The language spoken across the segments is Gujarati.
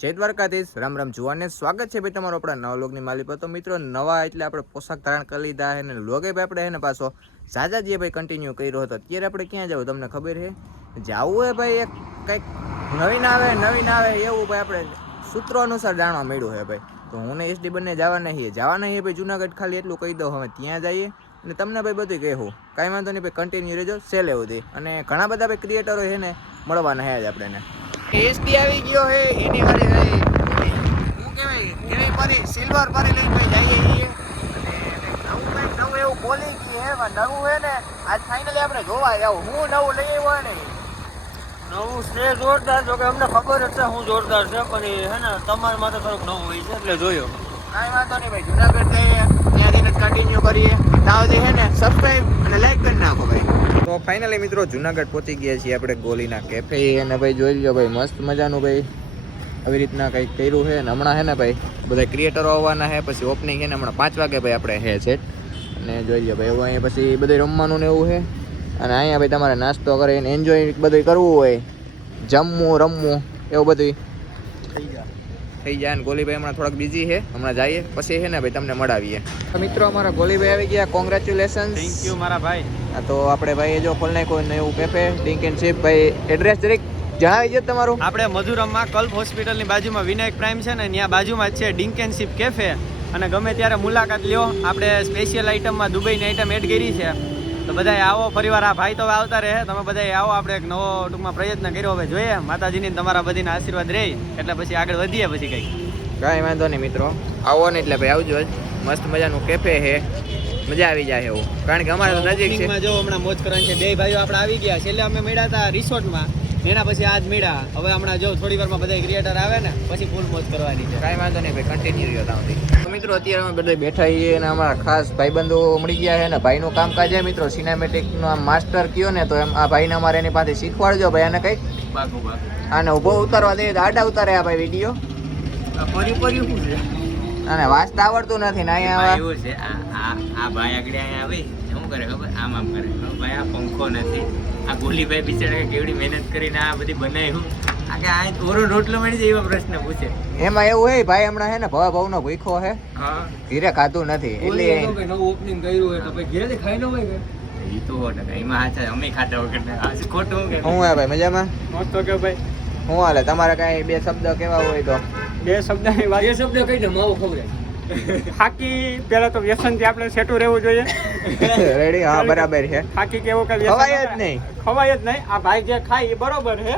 જય દ્વારકાધીશ, રામ રામ જુવાને સ્વાગત છે ભાઈ તમારો આપણા નવા લોગની માલી પર. તો મિત્રો નવા એટલે આપણે પોશાક ધારણ કરી લીધા છે ને લોગે ભાઈ આપણે એને પાછો સાજા જે ભાઈ કન્ટિન્યુ કર્યો હતો. અત્યારે આપણે ક્યાં જવું તમને ખબર છે? જવું હે ભાઈ એક કંઈક નવીન આવે એવું ભાઈ આપણે સૂત્રો અનુસાર જાણવા મળ્યું છે ભાઈ. તો હું ને એસડી બંને જવાના છીએ ભાઈ જુનાગઢ. ખાલી એટલું કહી દઉં હવે ત્યાં જઈએ અને તમને ભાઈ બધું કહેવું કાંઈ વાંધો નહીં ભાઈ, કન્ટિન્યુ રહેજો સેલે સુધી. અને ઘણા બધા ભાઈ ક્રિએટરો છે ને મળવાના છે જ આપણે. એસડી આવી ગયો હે એની વાળી શું કહેવાય એવી પરી સિલ્વર પરી લઈને ભાઈ જઈએ છીએ. અને નવું એવું બોલી ગઈ હે નવું હે ને આજ ફાઇનલી આપણે જોવા આવું હું નવું લઈ આવ્યો ને નવું છે જોરદાર. જો કે અમને ખબર જ છે હું જોરદાર છે, પણ એ હે ને તમારા માટે થોડુંક નવું હોય છે એટલે જોયો. કાંઈ વાંધો નહીં ભાઈ, જુનાગઢ જઈએ ત્યાંથી જ કન્ટિન્યુ કરીએ. તાવથી હે ને સબસ્ક્રાઈબ અને લાઈક કરી નાખો ભાઈ. તો ફાઇનલી મિત્રો જુનાગઢ પહોંચી ગયા છીએ આપણે ગોલીના કેફે. અને ભાઈ જોઈ લો ભાઈ મસ્ત મજાનું ભાઈ આવી રીતના કંઈક કર્યું છે. અને હમણાં હે ને ભાઈ બધા ક્રિએટરો આવવાના છે, પછી ઓપનિંગ છે ને હમણાં 5 વાગે ભાઈ આપણે હે સેટ. અને જોઈ લો ભાઈ એવું અહીંયા પછી બધું રમવાનું ને એવું છે. અને અહીંયા ભાઈ તમારે નાસ્તો કરીને એન્જોય બધું કરવું હોય, જમવું રમવું એવું બધું થઈ જાય. અને ગોલીભાઈ હમણાં થોડાક બિઝી છે, હમણાં જઈએ પછી છે ને ભાઈ તમને મળાવીએ. તો મિત્રો અમારા ગોલીભાઈ આવી ગયા, કોંગ્રેચ્યુલેશન. થેન્ક યુ મારા ભાઈ. તો આપણે ભાઈ જો ખોલ નાખ્યું એવું કેફે ડિંક એન્ડ શિપ. ભાઈ એડ્રેસ જરીક જણાવી દો તમારું. આપણે મધુરમમાં કલ્પ હોસ્પિટલની બાજુમાં વિનાયક પ્રાઇમ છે ને ત્યાં બાજુમાં જ છે ડિંક એન્ડ શિપ કેફે. અને ગમે ત્યારે મુલાકાત લ્યો. આપણે સ્પેશિયલ આઈટમમાં દુબઈની આઈટમ એડ કરી છે. તો બધાય આવો પરિવાર. આ ભાઈ તો આવતા રહે, તમે બધાય આવો. આપણે એક નવો ટૂંકમાં પ્રયત્ન કર્યો હવે જોઈએ માતાજીની તમારા બધીના આશીર્વાદ રહે એટલે પછી આગળ વધીએ પછી કંઈક. કાંઈ વાંધો નહીં મિત્રો, આવો ને એટલે ભાઈ આવજો જ. મસ્ત મજાનું કેફે છે, મજા આવી જાય એવું. કારણ કે અમારે તો નજીક છે. જો હમણાં મોજ કરવાની છે. બે ભાઈઓ આપણે આવી ગયા. છેલ્લે અમે મળ્યા હતા રિસોર્ટમાં, એના પછી આજ મળ્યા. હવે હમણાં જો થોડી વારમાં બધા ક્રિએટર આવે ને પછી ફૂલ મોજ કરવાની છે. કાંઈ વાંધો નહીં ભાઈ, કન્ટિન્યુ રહ્યો ત્યાંથી. તો મિત્રો અત્યારે અમે બધા બેઠા છીએ અને અમારા ખાસ ભાઈબંધો મળી ગયા છે. ને ભાઈનું કામકાજ છે મિત્રો સિનેમેટિકનો આમ માસ્ટર કયો ને તો એમ આ ભાઈને અમારે એની પાસે શીખવાડજો ભાઈ. આને કંઈક આને ઊભો ઉતારવા દે તો આડા ઉતારે આ ભાઈ વિડીયો. અને વાંચતા આવડતું નથી ને અહીંયા એવું છે. આ ભાઈ આગળ અહીંયા આવે શું કરે ખબર? આમ કરે ભાઈ. આ પંખો નથી. આ ગોલીભાઈ બિચારા કેવડી મહેનત કરીને આ બધી બનાવ્યું. આ કે આ ઓરો રોટલો મળી જાય એવા પ્રશ્ન પૂછે. એમાં એવું હોય ભાઈ હમણાં હે ને ભાવનો ભૂખો હે, હા ઘીરે ખાધું નથી એટલે નવું ઓપનિંગ કર્યું એટલે પછી ઘેરે ખાઈ ન હોય કે એ તો એમાં હાચા અમે ખાતા વગર ખોટું કે હું હે ભાઈ મજામાં? મસ્ત કે ભાઈ હું હાલે તમારે કાંઈ 2 શબ્દ કેવા હોય તો? બે શબ્દ કઈ દે માવો ખબર થાકી. પેલા તો વ્યસનથી આપણે સેટું રહેવું જોઈએ. રેડી? હા બરાબર છે. થાકી કેવું કે ખવાય જ નહીં. ખવાય જ નહીં. આ ભાઈ જે ખાય એ બરોબર છે.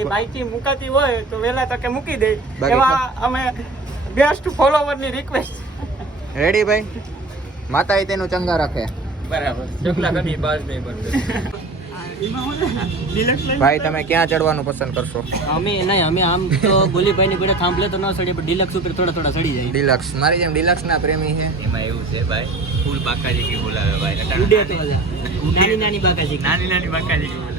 એ બાઈકથી મુકાતી હોય તો વહેલા તકે મૂકી દે. એવા અમે બેસ્ટ ફોલોવરની રિક્વેસ્ટ. રેડી ભાઈ? માતાએ તેનું ચંગા રાખે. બરાબર. ચોકલા કમી બાજ નહીં બનતો. ભાઈ તમે ક્યાં ચડવાનું પસંદ કરશો? અમે આમ તો ગોલીભાઈ ની જોડે થાંભલે તો ન સડી, પણ ડિલક્સ ઉપર થોડા સડી જાય. ડિલક્સ મારી જેમ ડિલક્સ ના પ્રેમી છે. એમાં એવું છે ભાઈ, ફૂલ બાકાજી કે બોલાવે ભાઈ. ઉડે તો નાની બાકાજી. નાની બાકાજી કે બોલાવે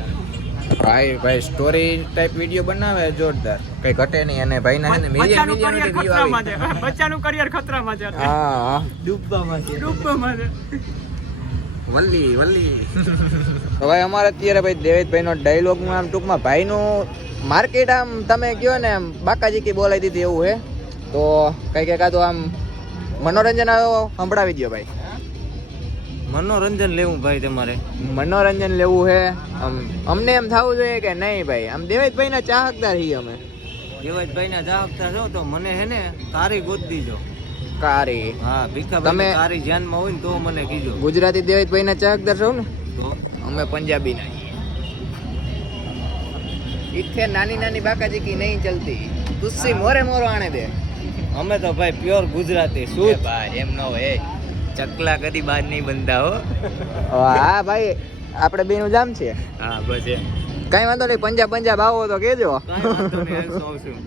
ભાઈ સ્ટોરી ટાઈપ વિડિયો બનાવે જોરદાર, કઈ ઘટે નહીં. અને ભાઈ ના ને બચ્ચાનું કરિયર ખતરામાં છે. હા ડૂબવામાં છે. વલ્લી તો ભાઈ અમારે અત્યારે ભાઈ દેવેશભાઈ નો ડાયલોગમાં આમ ટૂંકમાં ભાઈનું માર્કેટ આમ તમે કહો ને આમ બાકાજી કી બોલાવી દીધી એવું છે. તો કઈ એકાદું આમ મનોરંજન સંભળાવી દો ભાઈ. મનોરંજન લેવું ભાઈ તમારે? મનોરંજન લેવું છે આમ અમને એમ થવું જોઈએ કે નહીં ભાઈ આમ દેવેશભાઈ ના ચાહકદાર છીએ અમે. દેવાજભાઈ ના ચાહકતા છો તો મને હે ને કારી ગોત દીજો. કારી? હા ભીખાભાઈ તમે કારી ધ્યાનમાં હોય ને તો મને કીજો. ગુજરાતી દેવેશભાઈ ના ચાહકદાર છો ને? તો અમે પંજાબી ના. ઇથે નાની બાકાજી કી નહીં ચલતી, તુસ્સી મોરે મોરો આણે દે. અમે તો ભાઈ પ્યોર ગુજરાતી શું ભાઈ એમ ન હોય. ચકલા કદી બાદ નહીં બનતા હો. હા ભાઈ આપણે બેનું જામ છે. હા બસ કઈ વાંધો નહીં, પંજાબ આવો તો કેજો. કાંઈ વાંધો નહીં, સૌ શું.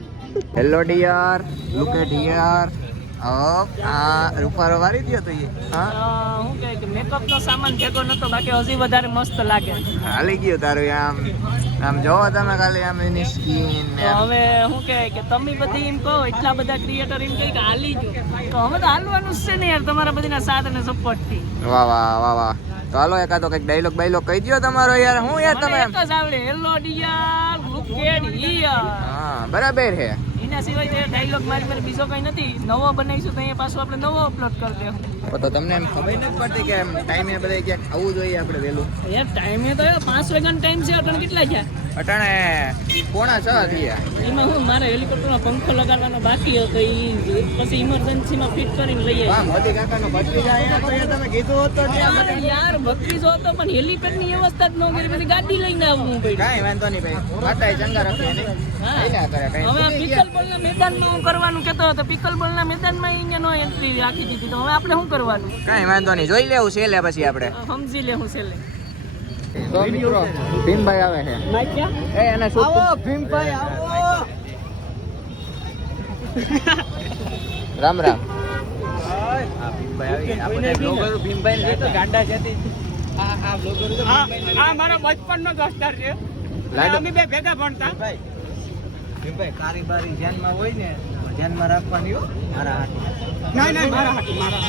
Hello dear, look at here. આ રૂપારો વારી દ્યો તો એ. હા શું કહે કે મેકઅપ નો સામાન ભેગો નતો, બાકી હજી વધારે મસ્ત લાગે. હાલી ગયો તારું આમ જોવો તમે ખાલી આમ એની સ્કિન તો હવે શું કહે કે તમે બધી એમ કહો, એટલા બધા ક્રિએટર એમ કહે કે હાલી જો, તો અમે તો હાલવાનું જ છે ને યાર તમારા બધીના સાથ અને સપોર્ટ થી. વાહ તો હાલો એકાદો કઈક ડાયલોગ કહી દો તમારો યાર. હું યાર તમે એક જ આવડે, hello dear look at here. હા બરાબર છે. એને એના સિવાય ડાયલોગ મારી બીજો કંઈ નથી. નવો બનાવીશું તો અહીંયા પાછું આપણે નવો અપલોડ કરી દેવું. તો તમને એમ ખબર નથી પડતી કે એમ ટાઈમે બધે ક્યાંક આવવું જોઈએ આપણે વહેલું? યાર ટાઈમે તો 5 વાગ્યાનો ટાઈમ છે. અટણ કેટલા ગયા? અટાણે 5:45 થયા. એમાં હું મારે હેલિકોપ્ટરનો પંખો લગાડવાનો બાકી હતો. એ પછી ઇમરજન્સીમાં ફિટ કરીને લઈએ. હા, મોદી કાકાનો ભત્રીજો આયા તો યાર તમે કીધું હોત તો યાર ભત્રીજો હતો પણ હેલિપેડની વ્યવસ્થા જ ન કરી. પછી ગાડી લઈને આવવું પડ્યું. કાંઈ વાંધો નહીં ભાઈ, માતાએ ચંગા રાખે ને. હા. હાલ્યા કરે કાંઈ. હવે પિકલબોલના મેદાનમાં કરવાનું કહેતો હતો. પિકલબોલના મેદાનમાં અહીંયા નો એન્ટ્રી રાખી દીધી. તો હવે આપણે શું કરવાનું? કાંઈ વાંધો નહીં, જોઈ લેવું છે લે પછી આપણે. સમજી લે હું છેલ્લે. તો મિત્રો ભીમભાઈ આવે છે. એ એને શું ભીમભાઈ આવો. રામ રામ. આ મારો બચપનનો દોસ્તાર છે. લાડુ અમે બે ભેગા ભણતા. ભીમભાઈ કારીબારી ધ્યાનમાં હોય ને ધ્યાનમાં રાખવાની હો. મારા નહીં મારા હાથ મારા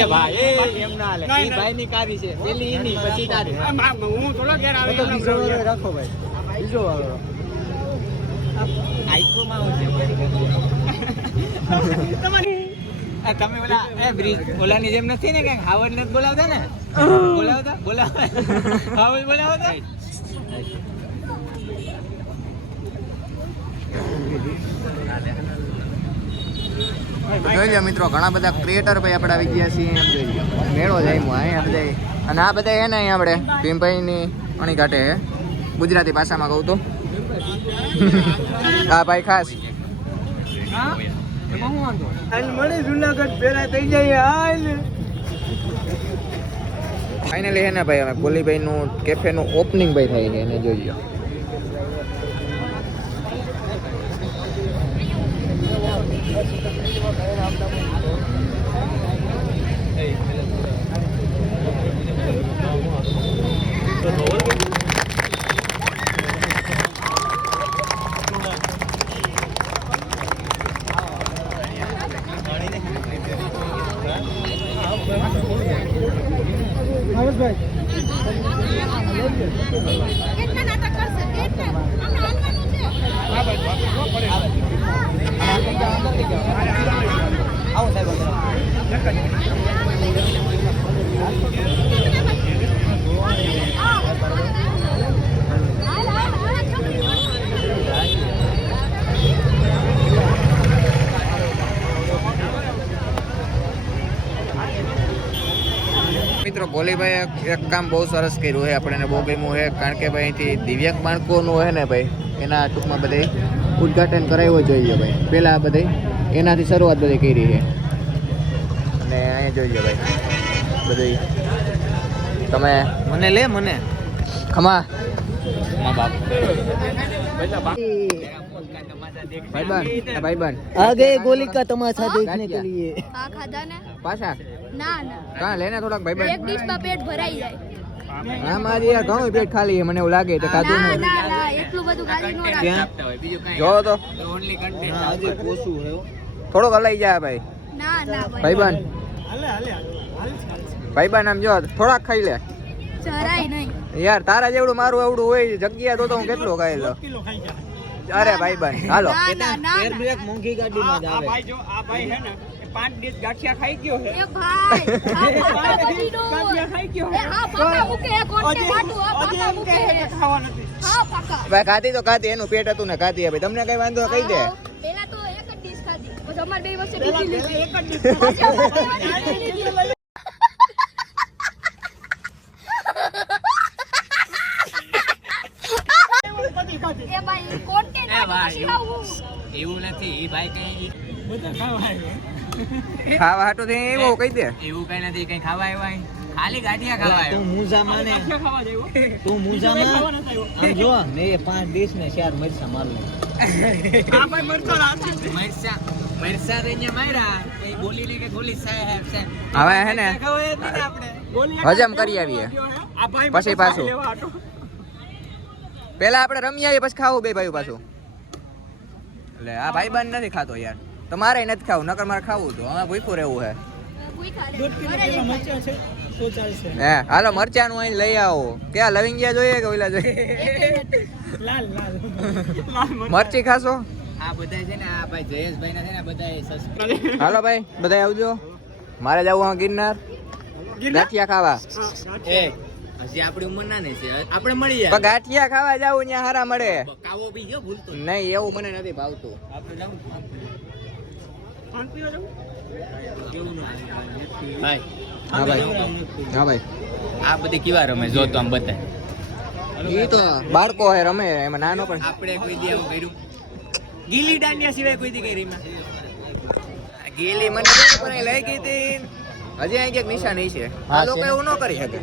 એ ભાઈ એમ ના હાલે. ઈ ભાઈની કારી છે. પેલી ઈની પછી તારી. હું થોડો ઘેર આવે રાખો ભાઈ. બીજો વાળો આઈકોમાં હું છે તમે ઓલા એ બ્રિજ ઓલાની જેમ નથી ને કઈ હાવડ નથી બોલાવતા ને? બોલાવતા હાવડ બોલાવતા. જોઈ લો મિત્રો, ઘણા બધા ક્રિએટર ભાઈ આપણે આવી ગયા છીએ. એમ જોઈ લો મેળો જાય અહીંયા બધા. અને આ બધા હે ને અહીંયા આપણે ભીમભાઈની અણી કાઢે હે, ગુજરાતી ભાષામાં કહું તો. હા ભાઈ ખાસ ફાઇનલી હે ને ભાઈ, અમે ગોલીભાઈનું કેફેનું ઓપનિંગ ભાઈ થાય છે એને જોઈ લો. મિત્રો ગોલીભાઈ એક કામ બહુ સરસ કર્યું છે, આપણને બહુ ગમ્યું છે. કારણ કે ભાઈ અહીંથી દિવ્યાંગ બાળકોનું હોય ને ભાઈ, એના ટૂંકમાં બધે ઉદ્ઘાટન કરાવવું જોઈએ ભાઈ. પહેલાં બધે એનાથી શરૂઆત બધી કરી છે. અને અહીંયા જોઈ લો ભાઈ બધી. તમે મને લે મને ખમા ભાઈબંધ आगे गोली का तमाशा देखने के लिए હા ખાધા ને? પાછા ના ના, કાં લેને થોડાક એક ભાઈબંધ. ડીશમાં પેટ ભરાઈ જાય. હા મારી યાર ઘણું પેટ ખાલી છે, મને એવું લાગે તો ખાધું ના નહીં. ના ના, એટલું બધું ખાલી ન રાખે. આપતા હોય બીજું કઈ જો તો ઓનલી કન્ટેન્ટ થોડોક હલાઈ જાય ભાઈ. ના ના ભાઈ, ભાઈબંધ ભાઈબંધ આમ જો થોડાક ખાઈ લે જરાય નહીં. યાર. તારા જેવડું મારું એવડું હોય જગ્યા તો હું કેટલો ખાઈ લો. અરે ભાઈબંધ હાલો. ના ના ના ના. મોંઘી ગાડીમાં જ આવે. જો આ ભાઈ હે ને 5 ડીશ ગાંઠિયા ખાઈ ગયો છે. એ ભાઈ, આ ફાટા બનીનો. ગાંઠિયા ખાઈ ગયો એ હા ફાટા મૂકે, એ કોન્ટે વાટું, આ ફાટા મૂકે. ખાવા નથી. હા ફાટા. ભાઈ ખાધી તો ખાધી, એનું પેટ હતું ને ખાધી. ભાઈ તમને કઈ વાંધો કહી દે. પહેલા તો એક જ ડીશ ખાધી, પછી અમાર બે વચ્ચે બીજી લીધી. એક જ ડીશ પછી અમાર બે લીધી. એ ભાઈ કોન્ટે એ ભાઈ, પછી આવું. એવું નથી. ઈ ભાઈ કઈ બધા ખાવા આવ્યો. ખાવા હાટું થઈ એવું કહી દે. એવું કઈ નથી. કઈ ખાવા આવ્યા અહીં? ખાલી ગાંઠિયા ખાવા આવ્યો. મૂંઝામાં ને ખાવા જેવું. તું મૂંઝામાં આમ જો મેં 5 ડીશ ને 4 મરચા મારલો. આ ભાઈ મરચો રાખે. મરસા તો અહીંયા માર્યા. કઈ બોલી ને કે ગોલી સાહેબ સાહેબ. હવે હે ને ખવાય જ નહીં આપણે. હજમ કરી આવીએ આ ભાઈ પછી પાછું. પેલા આપણે રમી આવીએ પછી ખાવું બે ભાઈ પાછું. એટલે આ ભાઈબંધ નથી ખાતો યાર, તો મારે નથી ખાવું, નકર મારે ખાવું તો હવે ભૂખ્યું રહેવું હે. ભૂખ્યા રહે. ઘરે જઈને મરચા છે તો ચાલશે. હે હાલો મરચાનું અહીં લઈ આવો. ક્યાં લવિંગિયા જોઈએ કે ઓલા જોઈએ? લાલ લાલ. મરચી ખાશો? આ બધા છે ને આ ભાઈ જયેશભાઈ ના છે ને બધા સબસ્ક્રાઇબ હાલો ભાઈ બધા આવજો, મારે જવું હા ગિરનાર ગાંઠિયા ખાવા. એ હજી આપણી ઉંમર ના નહીં છે, આપણે મળી પણ ગાંઠિયા ખાવા જાવું ત્યાં હારા મળે. કાવો બી ગયો ભૂલતો નહીં એવું મને નથી ભાવતું. આપણે જાવું હા ભાઈ હા ભાઈ આ બધી કેવા રમે જો તો આમ બતાય. એ તો બાળકો હે રમે એમાં નાનો પણ. આપણે કોઈ દી આવું કર્યું ગીલી દાંડિયા સિવાય કોઈ દી કઈ રીમાં ગીલી મને પણ લઈ ગઈ હતી હજી અહીં ક્યાંક નિશાની છે. આ લોકો એવું ન કરી શકે.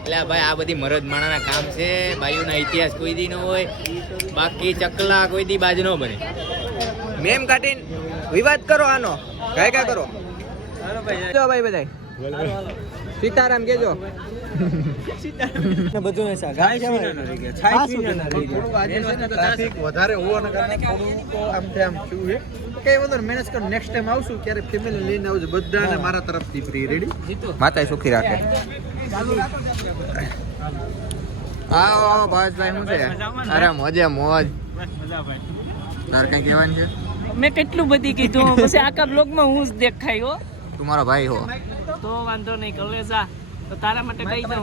એટલે આ ભાઈ આ બધી મરદ માણાના કામ છે, બાયુના ઇતિહાસ કોઈ દી ન હોય, બાકી ચકલા કોઈ દી બાજ ન બને. મેમ કાઢીને વિવાદ કરો આનો કાંઈ કરો. જો ભાઈ બધાય સીતારામ કેજો. વધારે હોવાના કારણે થોડું આમ થી આમ થયું છે. કઈ વાંધો નહીં, મેનેજ કરો. નેક્સ્ટ ટાઈમ આવશું ક્યારે ફેમિલી લઈને આવજો બધાને મારા તરફથી ફ્રી. રેડી? માતા સુખી રાખે. આવો આવો ભાવેશભાઈ શું છે? અરે મોજે મોજ. તાર કઈ કહેવાનું છે? મેં કેટલું બધી કીધું, પછી આખા બ્લોગમાં હું જ દેખાયો. તું મારો ભાઈ હો. તો વાંધો નહીં, કલે જા. તો તારા માટે કહી દઉં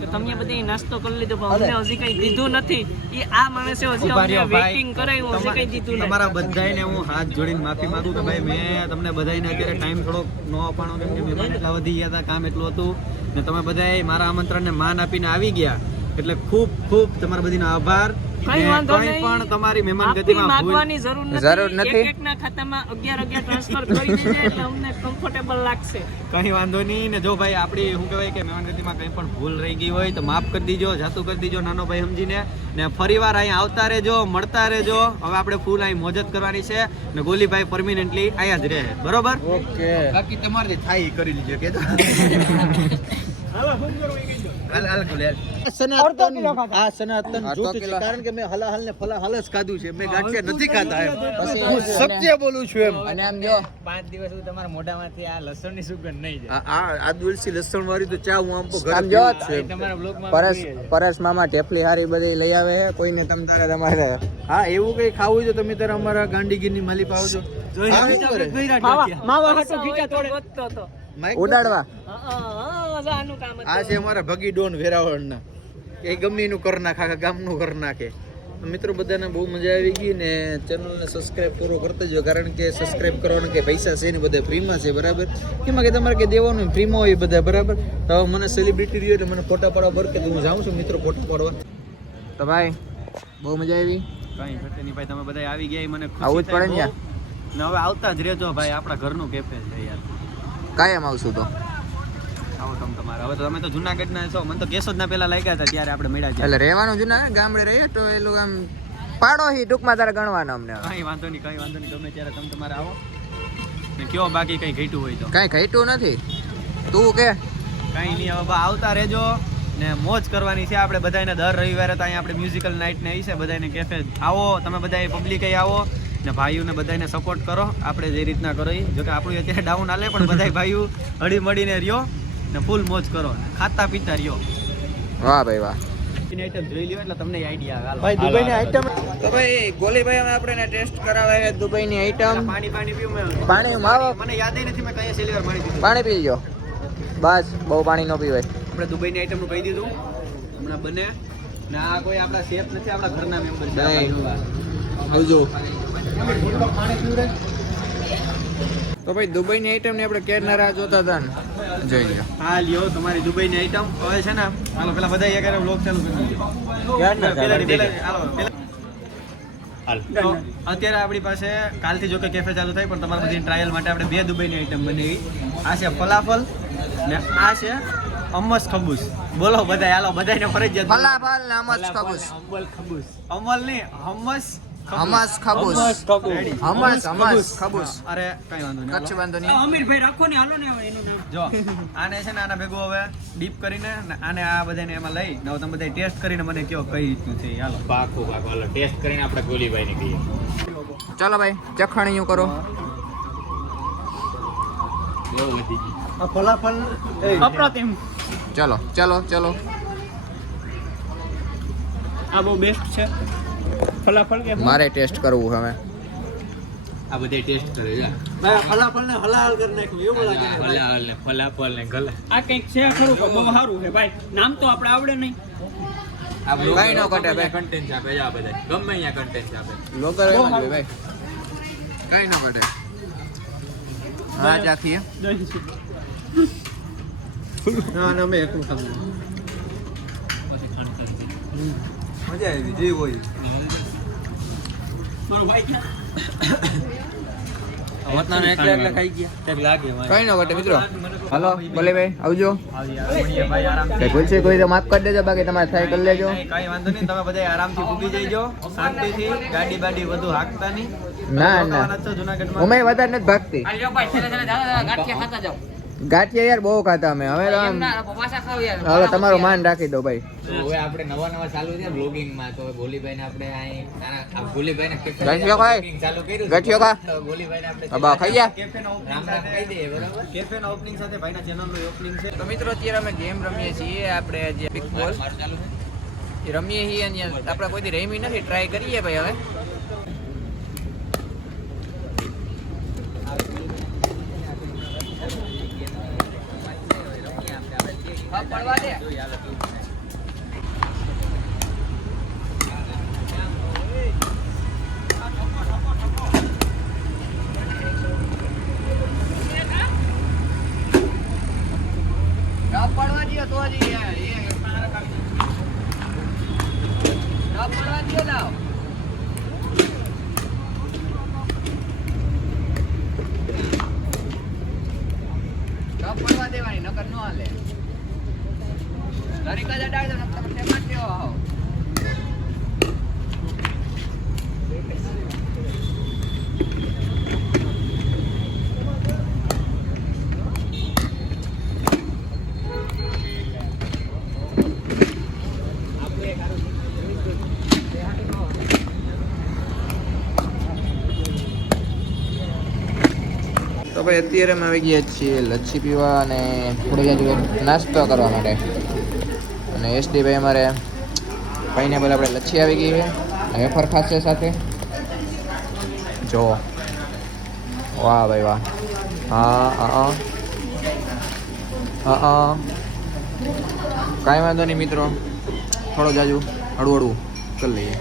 કે તમે બધી નાસ્તો કરી લીધો, પણ અમને હજી કઈ દીધું નથી. એ આ માણસે હજી અમને વેઇટિંગ કરાવ્યું, હજી કઈ દીધું નથી. તમારા બધાને હું હાથ જોડીને માફી માંગુ કે ભાઈ મેં તમને બધાને અત્યારે ટાઈમ થોડોક ન અપાણો, કેમ કે મહેમાન એટલા વધી ગયા હતા, કામ એટલું હતું ને તમે બધાએ મારા આમંત્રણને માન આપીને આવી ગયા, એટલે ખૂબ ખૂબ તમારા બધીનો આભાર. કઈ વાંધો કંઈ નહીં. પણ તમારી મહેમાન માફી ગતિમાં ભૂલ માંગવાની જરૂર જરૂર નથી. નથી. એક એકના ખાતામાં 11 ટ્રાન્સફર કરી દેજે એટલે અમને કમ્ફર્ટેબલ લાગશે. કઈ વાંધો નહીં. ને જો ભાઈ આપણી શું કહેવાય કે મહેમાન ગતિમાં કંઈ પણ ભૂલ રહી ગઈ હોય તો માફ કરી દીજો, જાતું કરી દીજો નાનો ભાઈ સમજીને. ને ફરીવાર અહીંયા આવતા રહેજો, મળતા રહેજો. હવે આપણે ફૂલ અહીં મોજ જ કરવાની છે ને ગોલીભાઈ પરમિનન્ટલી અહીંયા જ રહે, બરોબર? ઓકે. બાકી તમારે જે થાય એ કરી લીજો કે સનાતન આ સનાતન જૂથ છે, કારણ કે મેં હલાહલ ને ફલાહલ જ ખાધું છે, મેં ગાંઠિયા નથી ખાધા એમ. હું સત્ય બોલું છું એમ. અને આમ જો 5 દિવસ સુધી તમારા મોઢામાંથી આ લસણની સુગંધ નહીં જાય. આ દુલસી લસણ વાળી તો ચા હું આમ તો ઘરે આમ જો પીવું જ છું એમ. તમારા બ્લોગમાં પરેશ મામા ટેફલી હારી બધી લઈ આવે છે. કોઈને તમ તારે તમારે હા, એવું કઈ ખાવું હોય તો તમે તારે અમારા ગાંધીગીરની માલિક આવજો. હા, શું કરે? માવા હાટુ ગીટા તોડે વધતો હતો. માઈક ઉડાડવા. આનું કામ હતું. આ છે અમારા ભગી ડોન વેરાવળના, એ ગમે એનું કર નાખે, આખા ગામનું કર નાખે. મિત્રો બધાને બહુ મજા આવી ગઈ ને ચેનલને સબસ્ક્રાઇબ પૂરો કરતા જો, કારણ કે સબસ્ક્રાઇબ કરવાના કે પૈસા છે ને બધા ફ્રીમાં છે, બરાબર? કેમાં કે તમારે કે દેવાનું ફ્રીમાં હોય બધા, બરાબર? તો હવે મને સેલિબ્રિટી રહ્યો એટલે મને ફોટા પાડવા બર કે હું જાઉં છું મિત્રો ફોટા પાડવા. તો ભાઈ બહુ મજા આવી. કઈ ઘટે નહીં ભાઈ, તમે બધા આવી ગયા એ મને આવું જ ખુશી પડે ને થાય બહુ. ને હવે આવતા જ રહેજો ભાઈ, આપણા ઘરનું કેફે છે યાર. કાયમ આવશું તો. આવો તમારે હવે તો તમે તો જુનાગઢના છો, મને તો કેશોદના પહેલા લાગ્યા હતા ત્યારે આપણે મળ્યા છે. એટલે રહેવાનું જૂના ગામડે રહીએ તો એલું આમ પાડો હી ટૂંકમાં તારે ગણવાનો અમને. કઈ વાંધો નહીં, કઈ વાંધો નહીં, ગમે ત્યારે તમે તમારે આવો ને કયો, બાકી કઈ ઘટ્યું હોય તો કાંઈ ઘટ્યું નથી. તું કે કઈ નહીં. હવે બા આવતા રહેજો ને મોજ કરવાની છે આપણે બધાને. દર રવિવારે તો અહીંયા આપણે મ્યુઝિકલ નાઇટ ને છે, બધાને કેફે આવો, તમે બધા પબ્લિક આવો ને ભાઈઓને બધાને સપોર્ટ કરો, આપણે જે રીતના કરો એ. જોકે આપણું અત્યારે ડાઉન હાલે, પણ બધા ભાઈઓ હળી મળીને રહ્યો ને ફૂલ મોજ કરો, ખાતા પીતા રહ્યો. વાહ ભાઈ વાહ. આઈટમ જોઈ લ્યો એટલે તમને આઈડિયા આવે. ભાઈ દુબઈની આઈટમ તો ભાઈ ગોલીભાઈ અમે આપણે ટેસ્ટ કરાવે છે દુબઈની આઈટમ. પાણી પીવું મેં. પાણી માવો મને યાદ નથી મેં કયા સેલિવર પાણી પીધું. પાણી પી લ્યો બસ, બહુ પાણી ન પીવાય. આપણે દુબઈની આઈટમનું કહી દીધું હમણાં બને ને. આ કોઈ આપણા શેફ નથી, આપણા ઘરના મેમ્બર છે. આવજો. તો ભાઈ દુબઈની આઈટમ ને આપણે કેરના રાહ જોતા હતા ને, જોઈ લ્યો. હા લ્યો તમારી દુબઈની આઈટમ. હવે છે ને હાલો પેલા બધા એક વ્લોગ ચાલુ કરી દીધો. તો અત્યારે આપણી પાસે કાલથી જો કે કેફે ચાલુ થાય, પણ તમારા બધી ટ્રાયલ માટે આપણે 2 દુબઈની આઈટમ બનાવી. આ છે ફલાફલ ને આ છે અમસ ખબૂસ. બોલો બધા, હાલો બધાને ફરજિયાત ફલાફલ ને હમસ ખબૂસ. અમલ નહીં, હમસ હમસ ખબૂસ. હમસ ખબૂસ. અરે કઈ વાંધો નહીં. કચ્છ વાંધો નહીં. અમીરભાઈ રાખો ને, હાલો ને હવે એનું નામ. જો આને છે ને આના ભેગું હવે ડીપ કરીને ને આને આ બધાને એમાં લઈ ને હવે તમે બધા ટેસ્ટ કરીને મને કહો કઈ રીતનું છે. હાલો પાકું હાલો ટેસ્ટ કરીને આપણે ગોલીભાઈને કહીએ. ચાલો ભાઈ ચખાણીયું કરો. બહુ વધી ગઈ. આ ફલાફલ અપ્રતિમ. ચલો ચલો ચલો. આ બહુ બેસ્ટ છે ફલાફલ કે મારે ટેસ્ટ કરવું હવે. આ બધે ટેસ્ટ કરે જા ફલાફળ ને હલાહલ કરી નાખ્યું એવું લાગે છે ભાઈ. ફલાફલ ને ફલાફલ ને ગલા આ કંઈક છે ખરું પણ બહુ સારું છે ભાઈ નામ તો આપણે આવડે નહીં આ બ્લોગ કાંઈ ન ઘટે ભાઈ. કન્ટેન્ટ આપે જા બધા ગમે અહીંયા કન્ટેન્ટ આપે લોગર એમ જ હોય ભાઈ, કાંઈ ન ઘટે. હા ચાખીએ. દહીં છે. ના ના મેં એકલું ખાધું. મજા આવી જે હોય મારો ભાઈ ક્યાં? વતનાને એટલે એટલે ખાઈ ગયા કંઈક લાગે મને કાંઈ ન ઘટે મિત્રો. હાલો બોલે ભાઈ આવજો. મળીએ ભાઈ આરામથી. કઈ ભૂલશે કોઈ તો માફ કરી દેજો, બાકી તમારે થાય કરી લેજો. કઈ વાંધો નહીં, તમે બધા આરામથી પૂગી જઈજો શાંતિથી. ગાડી બાડી બધું હાંકતા નહીં. ના ના આવવાના જ છો જુનાગઢમાં. ઉમે વધારે નથી ભાગતી. ગાંઠિયા યાર બહુ ખાતા અમે. હવે તો આમ હવે તમારું માન રાખી દો ભાઈ. તો હવે આપણે નવા નવા ચાલુ છે બ્લોગિંગ માં તો ગોલીભાઈ ને આપણે અહીં ગોલીભાઈ ને ગાંઠિયો ખાય? ચાલુ કર્યું ગાંઠિયો ખા? તો ગોલીભાઈ ને આપણે અબા ખાઈ જા. કેફેના રામ રામ કહી દઈએ બરાબર કેફેના ઓપનિંગ સાથે ભાઈના ચેનલનું ઓપનિંગ છે. તો મિત્રો અત્યારે અમે ગેમ રમીએ છીએ, આપણે જે બિગ બોલ મારું ચાલુ છે એ રમીએ છીએ અને આપણે કોઈ દી રમી નથી, ટ્રાય કરીએ ભાઈ હવે. પડવા દે. પડવા દો તો જ પડવા દો લાવ. પડવા દેવાની નકર ન હાલે. તારી કાજા ડાળ દો નકર તમને મારજો આવો. તો ભાઈ અત્યારે અમે આવી ગયા છીએ લચ્છી પીવા અને થોડી જાજુ નાસ્તો કરવા માટે. અને એસડી ભાઈ અમારે પાઇનેપલ આપણે લચ્છી આવી ગઈ છે, વેફર ખાશે સાથે. જો વાહ ભાઈ વાહ. હા હા હા કાંઈ વાંધો નહીં મિત્રો, થોડો જાજુ હળવું હળવું કરી લઈએ.